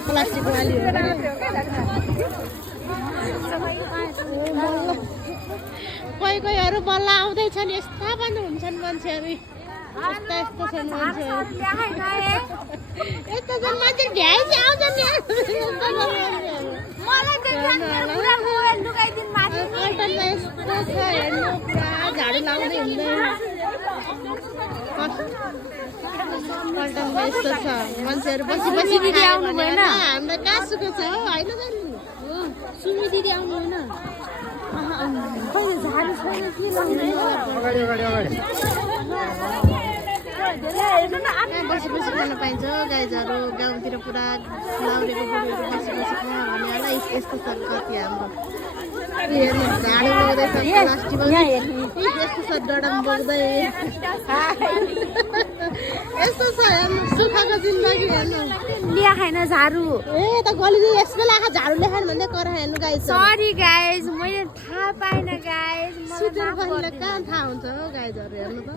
plastic वाली कोही कोहीहरू बल्ल आउँदैछन् यस्ता पनि हुन्छन् मान्छेहरू यस्ता यस्तो छन् मान्छेहरू यस्तो छन् मान्छे भ्याइसि आउँछन् नि पल्टनमा यस्तो छ हेर्नु पुरा झाडु लाउँदै हिँड्दैन पल्टनमा यस्तो छ मान्छेहरू बसी बसी आउनु भएन हामीलाई कहाँ सुको छ हो होइन सुमी दिदी आउनु भएन बसी बसी खान पाइन्छ गाईहरू गाउँतिर पुरा लाउरेको बुढीहरू बसी बसी खायो भने होला यस्तो छ कति हाम्रो झाडु बोक्दैछ प्लास्टिक यस्तो छ डडम बोक्दै यस्तो छ हेर्नु सुखको जिन्दगी हेर्नु लिया खाइन झाडु ए त गलिदियो यसको लाखा झाडु लेखान भन्दै कर हेर्नु गाइस सरी गाइस मैले थाहा पाइन गाइस सुतेर बस्नेलाई कहाँ थाहा हुन्छ हो गाइजहरू हेर्नु त